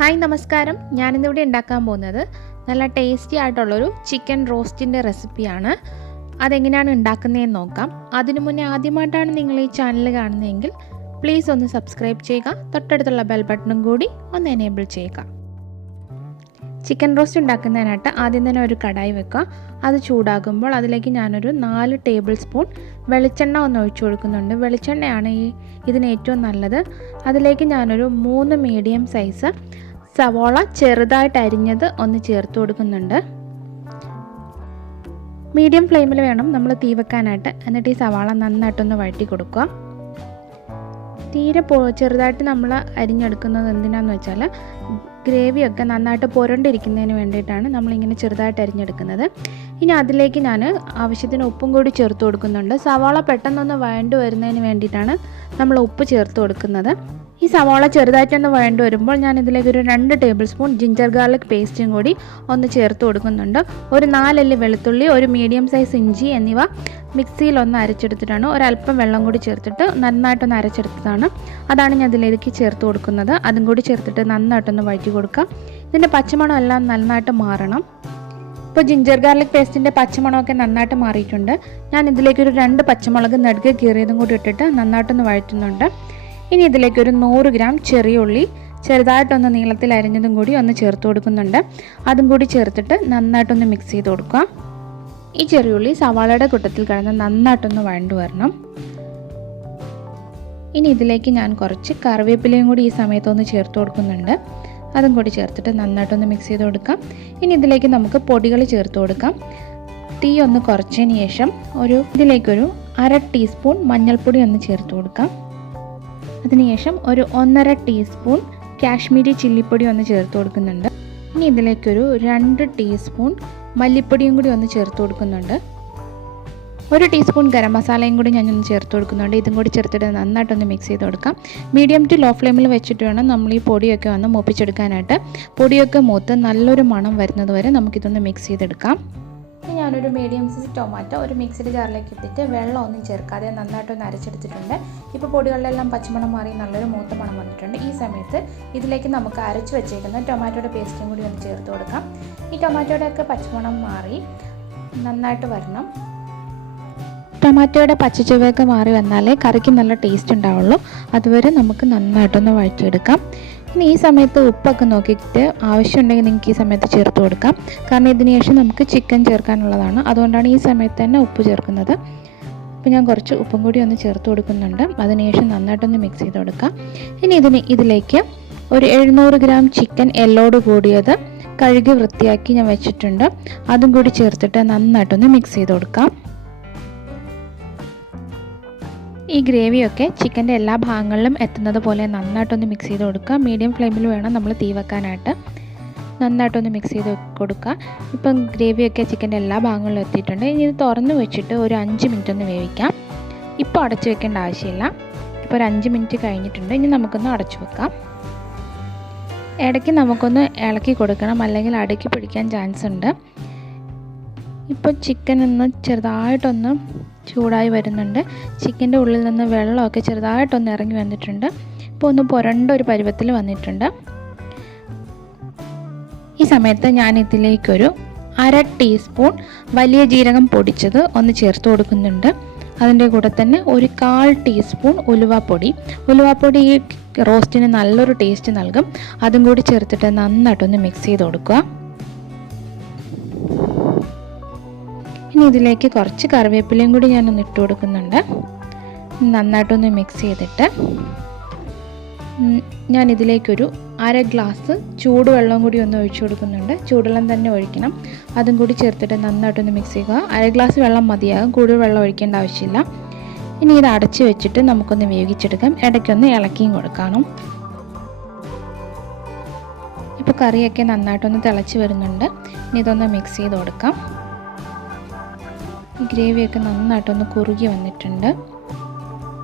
Hi നമസ്കാരം. ഞാനിന്നിവിടെ ഉണ്ടാക്കാൻ പോകുന്നത് നല്ല ടേസ്റ്റി ആയിട്ടുള്ളൊരു ചിക്കൻ റോസ്റ്റിൻ്റെ റെസിപ്പിയാണ്. അതെങ്ങനെയാണ് ഉണ്ടാക്കുന്നതെന്ന് നോക്കാം. അതിനു മുന്നേ ആദ്യമായിട്ടാണ് നിങ്ങൾ ഈ ചാനൽ കാണുന്നതെങ്കിൽ പ്ലീസ് ഒന്ന് സബ്സ്ക്രൈബ് ചെയ്യുക. തൊട്ടടുത്തുള്ള ബെൽ ബട്ടണും കൂടി ഒന്ന് എനേബിൾ ചെയ്യുക. ചിക്കൻ റോസ്റ്റ് ഉണ്ടാക്കുന്നതിനായിട്ട് ആദ്യം തന്നെ ഒരു കടായി വെക്കുക. അത് ചൂടാകുമ്പോൾ അതിലേക്ക് ഞാനൊരു 4 ടേബിൾ സ്പൂൺ വെളിച്ചെണ്ണ ഒന്ന് ഒഴിച്ചു കൊടുക്കുന്നുണ്ട്. വെളിച്ചെണ്ണയാണ് ഇതിന് ഏറ്റവും നല്ലത്. അതിലേക്ക് ഞാനൊരു 3 മീഡിയം സൈസ് സവോള ചെറുതായിട്ട് അരിഞ്ഞത് ഒന്ന് ചേർത്ത് കൊടുക്കുന്നുണ്ട്. മീഡിയം ഫ്ലെയിമിൽ വേണം നമ്മൾ തീ വെക്കാനായിട്ട്. എന്നിട്ട് ഈ സവാള നന്നായിട്ടൊന്ന് വഴറ്റി കൊടുക്കുക. തീരെ ചെറുതായിട്ട് നമ്മൾ അരിഞ്ഞെടുക്കുന്നത് എന്തിനാണെന്ന് വെച്ചാൽ ഗ്രേവിയൊക്കെ നന്നായിട്ട് പുരണ്ടിരിക്കുന്നതിന് വേണ്ടിയിട്ടാണ് നമ്മളിങ്ങനെ ചെറുതായിട്ട് അരിഞ്ഞെടുക്കുന്നത്. ഇനി അതിലേക്ക് ഞാൻ ആവശ്യത്തിന് ഉപ്പും കൂടി ചേർത്ത് കൊടുക്കുന്നുണ്ട്. സവാള പെട്ടെന്നൊന്ന് വഴണ്ട് വരുന്നതിന് വേണ്ടിയിട്ടാണ് നമ്മൾ ഉപ്പ് ചേർത്ത് കൊടുക്കുന്നത്. ഈ സവാള ചെറുതായിട്ടൊന്ന് വഴണ്ട് വരുമ്പോൾ ഞാൻ ഇതിലേക്ക് ഒരു 2 ടേബിൾ സ്പൂൺ ജിഞ്ചർ ഗാർലിക് പേസ്റ്റും കൂടി ഒന്ന് ചേർത്ത് കൊടുക്കുന്നുണ്ട്. ഒരു 4 അല്ലി വെളുത്തുള്ളി, ഒരു മീഡിയം സൈസ് ഇഞ്ചി എന്നിവ മിക്സിയിൽ ഒന്ന് അരച്ചെടുത്തിട്ടാണ്. ഒരല്പം വെള്ളം കൂടി ചേർത്തിട്ട് നന്നായിട്ടൊന്ന് അരച്ചെടുത്തതാണ്. അതാണ് ഞാൻ ഇതിലേക്ക് ചേർത്ത് കൊടുക്കുന്നത്. അതും കൂടി ചേർത്തിട്ട് നന്നായിട്ടൊന്ന് വഴറ്റി കൊടുക്കാം. ഇതിൻ്റെ പച്ചമണം എല്ലാം നന്നായിട്ട് മാറണം. ഇപ്പോൾ ജിഞ്ചർ ഗാർലിക് പേസ്റ്റിൻ്റെ പച്ചമണമൊക്കെ നന്നായിട്ട് മാറിയിട്ടുണ്ട്. ഞാൻ ഇതിലേക്കൊരു 2 പച്ചമുളക് നടുക്ക് കീറിയതും കൂടി ഇട്ടിട്ട് നന്നായിട്ടൊന്ന് വഴറ്റുന്നുണ്ട്. ഇനി ഇതിലേക്ക് ഒരു 100 ഗ്രാം ചെറിയ ഉള്ളി ചെറുതായിട്ടൊന്ന് നീളത്തിൽ അരിഞ്ഞതും കൂടി ഒന്ന് ചേർത്ത് കൊടുക്കുന്നുണ്ട്. അതും കൂടി ചേർത്തിട്ട് നന്നായിട്ടൊന്ന് മിക്സ് ചെയ്ത് കൊടുക്കുക. ഈ ചെറിയ ഉള്ളി സവാളയുടെ കൂട്ടത്തിൽ കിടന്ന് നന്നായിട്ടൊന്ന് വഴണ്ട് വരണം. ഇനി ഇതിലേക്ക് ഞാൻ കുറച്ച് കറിവേപ്പിലയും കൂടി ഈ സമയത്തൊന്ന് ചേർത്ത് കൊടുക്കുന്നുണ്ട്. അതും കൂടി ചേർത്തിട്ട് നന്നായിട്ടൊന്ന് മിക്സ് ചെയ്ത് കൊടുക്കാം. ഇനി ഇതിലേക്ക് നമുക്ക് പൊടികൾ ചേർത്ത് കൊടുക്കാം. തീ ഒന്ന് കുറച്ചതിന് ശേഷം ഇതിലേക്കൊരു 1/2 ടീസ്പൂൺ മഞ്ഞൾപ്പൊടി ഒന്ന് ചേർത്ത് കൊടുക്കാം. അതിനുശേഷം ഒരു 1.5 ടീസ്പൂൺ കാശ്മീരി ചില്ലിപ്പൊടി ഒന്ന് ചേർത്ത് കൊടുക്കുന്നുണ്ട്. ഇനി ഇതിലേക്കൊരു 2 ടീസ്പൂൺ മല്ലിപ്പൊടിയും കൂടി ഒന്ന് ചേർത്ത് കൊടുക്കുന്നുണ്ട്. 1 ടീസ്പൂൺ ഗരം മസാലയും കൂടി ഞാനൊന്ന് ചേർത്ത് കൊടുക്കുന്നുണ്ട്. ഇതും കൂടി ചേർത്തിട്ട് നന്നായിട്ടൊന്ന് മിക്സ് ചെയ്ത് കൊടുക്കാം. മീഡിയം ടു ലോ ഫ്ലെയിമിൽ വെച്ചിട്ട് വേണം നമ്മൾ ഈ പൊടിയൊക്കെ ഒന്ന് മൂപ്പിച്ചെടുക്കാനായിട്ട്. പൊടിയൊക്കെ മൂത്ത് നല്ലൊരു മണം വരുന്നത് വരെ നമുക്കിതൊന്ന് മിക്സ് ചെയ്തെടുക്കാം. ഞാനൊരു മീഡിയം സൈസ് ടൊമാറ്റോ ഒരു മിക്സിയുടെ ജാറിലേക്ക് ഇട്ടിട്ട് വെള്ളം ഒന്നും ചേർക്കാതെ നന്നായിട്ടൊന്ന് അരച്ചെടുത്തിട്ടുണ്ട്. ഇപ്പോൾ പൊടികളിലെല്ലാം പച്ചമണം മാറി നല്ലൊരു മൂത്ത മണം വന്നിട്ടുണ്ട്. ഈ സമയത്ത് ഇതിലേക്ക് നമുക്ക് അരച്ച് വെച്ചേക്കുന്ന ടൊമാറ്റോയുടെ പേസ്റ്റും കൂടി ഒന്ന് ചേർത്ത് കൊടുക്കാം. ഈ ടൊമാറ്റോയുടെ ഒക്കെ പച്ചമണം മാറി നന്നായിട്ട് വരണം. ടൊമാറ്റോയുടെ പച്ചച്ചുവയൊക്കെ മാറി വന്നാലേ കറിക്ക് നല്ല ടേസ്റ്റ് ഉണ്ടാവുള്ളൂ. അതുവരെ നമുക്ക് നന്നായിട്ടൊന്ന് വഴറ്റിയെടുക്കാം. ഇനി ഈ സമയത്ത് ഉപ്പൊക്കെ നോക്കിയിട്ട് ആവശ്യമുണ്ടെങ്കിൽ നിങ്ങൾക്ക് ഈ സമയത്ത് ചേർത്ത് കൊടുക്കാം. കാരണം ഇതിന് ശേഷം നമുക്ക് ചിക്കൻ ചേർക്കാനുള്ളതാണ്. അതുകൊണ്ടാണ് ഈ സമയത്ത് തന്നെ ഉപ്പ് ചേർക്കുന്നത്. അപ്പോൾ ഞാൻ കുറച്ച് ഉപ്പും കൂടി ഒന്ന് ചേർത്ത് കൊടുക്കുന്നുണ്ട്. അതിനുശേഷം നന്നായിട്ടൊന്ന് മിക്സ് ചെയ്ത് കൊടുക്കാം. ഇനി ഇതിലേക്ക് ഒരു 700 ഗ്രാം ചിക്കൻ എല്ലോട് കൂടിയത് കഴുകി വൃത്തിയാക്കി ഞാൻ വെച്ചിട്ടുണ്ട്. അതും കൂടി ചേർത്തിട്ട് നന്നായിട്ടൊന്ന് മിക്സ് ചെയ്ത് കൊടുക്കാം. ഈ ഗ്രേവിയൊക്കെ ചിക്കൻ്റെ എല്ലാ ഭാഗങ്ങളിലും എത്തുന്നത് പോലെ നന്നായിട്ടൊന്ന് മിക്സ് ചെയ്ത് കൊടുക്കുക. മീഡിയം ഫ്ലെയിമിൽ വേണം നമ്മൾ തീ വെക്കാനായിട്ട്. നന്നായിട്ടൊന്ന് മിക്സ് ചെയ്ത് കൊടുക്കുക. ഇപ്പം ഗ്രേവിയൊക്കെ ചിക്കൻ്റെ എല്ലാ ഭാഗങ്ങളിലും എത്തിയിട്ടുണ്ട്. ഇനി ഇത് തുറന്ന് വെച്ചിട്ട് ഒരു 5 മിനിറ്റ് ഒന്ന് വേവിക്കാം. ഇപ്പോൾ അടച്ചു വെക്കേണ്ട ആവശ്യമില്ല. ഇപ്പോൾ ഒരു 5 മിനിറ്റ് കഴിഞ്ഞിട്ടുണ്ട്. ഇനി നമുക്കൊന്ന് അടച്ചു വെക്കാം. ഇടയ്ക്ക് നമുക്കൊന്ന് ഇളക്കി കൊടുക്കണം, അല്ലെങ്കിൽ അടുക്കി പിടിക്കാൻ ചാൻസ് ഉണ്ട്. ഇപ്പോൾ ചിക്കൻ ഒന്ന് ചെറുതായിട്ടൊന്ന് ചൂടായി വരുന്നുണ്ട്. ചിക്കൻ്റെ ഉള്ളിൽ നിന്ന് വെള്ളമൊക്കെ ചെറുതായിട്ടൊന്ന് ഇറങ്ങി വന്നിട്ടുണ്ട്. ഇപ്പോൾ ഒന്ന് പുരണ്ട ഒരു പരുവത്തിൽ വന്നിട്ടുണ്ട്. ഈ സമയത്ത് ഞാൻ ഇതിലേക്കൊരു 1/2 ടീസ്പൂൺ വലിയ ജീരകം പൊടിച്ചത് ഒന്ന് ചേർത്ത് കൊടുക്കുന്നുണ്ട്. അതിൻ്റെ കൂടെ തന്നെ ഒരു 1/4 ടീസ്പൂൺ ഉലുവാപ്പൊടി ഈ റോസ്റ്റിന് നല്ലൊരു ടേസ്റ്റ് നൽകും. അതും കൂടി ചേർത്തിട്ട് നന്നായിട്ടൊന്ന് മിക്സ് ചെയ്ത് കൊടുക്കുക. ഇനി ഇതിലേക്ക് കുറച്ച് കറിവേപ്പിലയും കൂടി ഞാനൊന്ന് ഇട്ട് കൊടുക്കുന്നുണ്ട്. നന്നായിട്ടൊന്ന് മിക്സ് ചെയ്തിട്ട് ഞാൻ ഇതിലേക്കൊരു 1/2 ഗ്ലാസ് ചൂടുവെള്ളം കൂടി ഒന്ന് ഒഴിച്ചു കൊടുക്കുന്നുണ്ട്. ചൂടുവെള്ളം തന്നെ ഒഴിക്കണം. അതും കൂടി ചേർത്തിട്ട് നന്നായിട്ടൊന്ന് മിക്സ് ചെയ്യുക. 1/2 ഗ്ലാസ് വെള്ളം മതിയാകും, കൂടുതൽ വെള്ളം ഒഴിക്കേണ്ട ആവശ്യമില്ല. ഇനി ഇത് അടച്ച് വെച്ചിട്ട് നമുക്കൊന്ന് വേവിച്ചെടുക്കാം. ഇടയ്ക്കൊന്ന് ഇളക്കിയും കൊടുക്കണം. ഇപ്പോൾ കറിയൊക്കെ നന്നായിട്ടൊന്ന് തിളച്ച് വരുന്നുണ്ട്. ഇനി ഇതൊന്ന് മിക്സ് ചെയ്ത് കൊടുക്കാം. ഈ ഗ്രേവിയൊക്കെ നന്നായിട്ടൊന്ന് കുറുകി വന്നിട്ടുണ്ട്.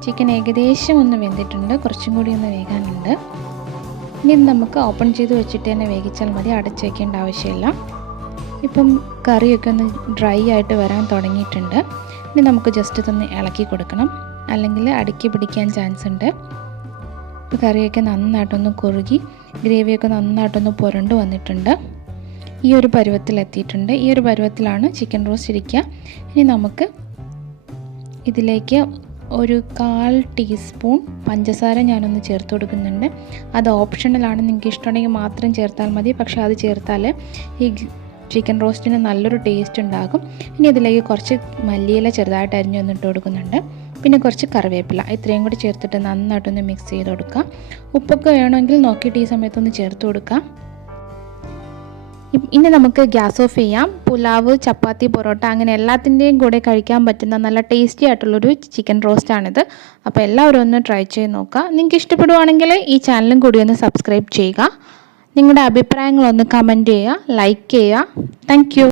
ചിക്കൻ ഏകദേശം ഒന്ന് വെന്തിട്ടുണ്ട്. കുറച്ചും കൂടി ഒന്ന് വേകാനുണ്ട്. ഇനി നമുക്ക് ഓപ്പൺ ചെയ്ത് വെച്ചിട്ട് തന്നെ വേവിച്ചാൽ മതി, അടച്ച് വയ്ക്കേണ്ട ആവശ്യമില്ല. ഇപ്പം കറിയൊക്കെ ഒന്ന് ഡ്രൈ ആയിട്ട് വരാൻ തുടങ്ങിയിട്ടുണ്ട്. ഇനി നമുക്ക് ജസ്റ്റ് ഇതൊന്ന് ഇളക്കി കൊടുക്കണം, അല്ലെങ്കിൽ അടുക്കി പിടിക്കാൻ ചാൻസ് ഉണ്ട്. ഇപ്പോൾ കറിയൊക്കെ നന്നായിട്ടൊന്ന് കുറുകി ഗ്രേവിയൊക്കെ നന്നായിട്ടൊന്ന് പുരണ്ട് വന്നിട്ടുണ്ട്. ഈ ഒരു പരുവത്തിലെത്തിയിട്ടുണ്ട്. ഈ ഒരു പരുവത്തിലാണ് ചിക്കൻ റോസ്റ്റ് ഇരിക്കുക. ഇനി നമുക്ക് ഇതിലേക്ക് ഒരു 1/4 ടീസ്പൂൺ പഞ്ചസാര ഞാനൊന്ന് ചേർത്ത് കൊടുക്കുന്നുണ്ട്. അത് ഓപ്ഷണലാണ്, നിങ്ങൾക്ക് ഇഷ്ടമുണ്ടെങ്കിൽ മാത്രം ചേർത്താൽ മതി. പക്ഷേ അത് ചേർത്താൽ ഈ ചിക്കൻ റോസ്റ്റിന് നല്ലൊരു ടേസ്റ്റ് ഉണ്ടാകും. ഇനി ഇതിലേക്ക് കുറച്ച് മല്ലിയില ചെറുതായിട്ട് അരിഞ്ഞ് വന്നിട്ട് കൊടുക്കുന്നുണ്ട്. പിന്നെ കുറച്ച് കറിവേപ്പില, ഇത്രയും കൂടി ചേർത്തിട്ട് നന്നായിട്ടൊന്ന് മിക്സ് ചെയ്ത് കൊടുക്കാം. ഉപ്പൊക്കെ വേണമെങ്കിൽ നോക്കിയിട്ട് ഈ സമയത്തൊന്ന് ചേർത്ത് കൊടുക്കാം. ഇനി നമുക്ക് ഗ്യാസ് ഓഫ് ചെയ്യാം. പുലാവ്, ചപ്പാത്തി, പൊറോട്ട അങ്ങനെ എല്ലാത്തിൻ്റെയും കൂടെ കഴിക്കാൻ പറ്റുന്ന നല്ല ടേസ്റ്റി ആയിട്ടുള്ളൊരു ചിക്കൻ റോസ്റ്റാണിത്. അപ്പോൾ എല്ലാവരും ഒന്ന് ട്രൈ ചെയ്ത് നോക്കുക. നിങ്ങൾക്ക് ഇഷ്ടപ്പെടുവാണെങ്കിൽ ഈ ചാനലും കൂടി ഒന്ന് സബ്സ്ക്രൈബ് ചെയ്യുക. നിങ്ങളുടെ അഭിപ്രായങ്ങളൊന്ന് കമൻറ്റ് ചെയ്യുക, ലൈക്ക് ചെയ്യുക. Thank you.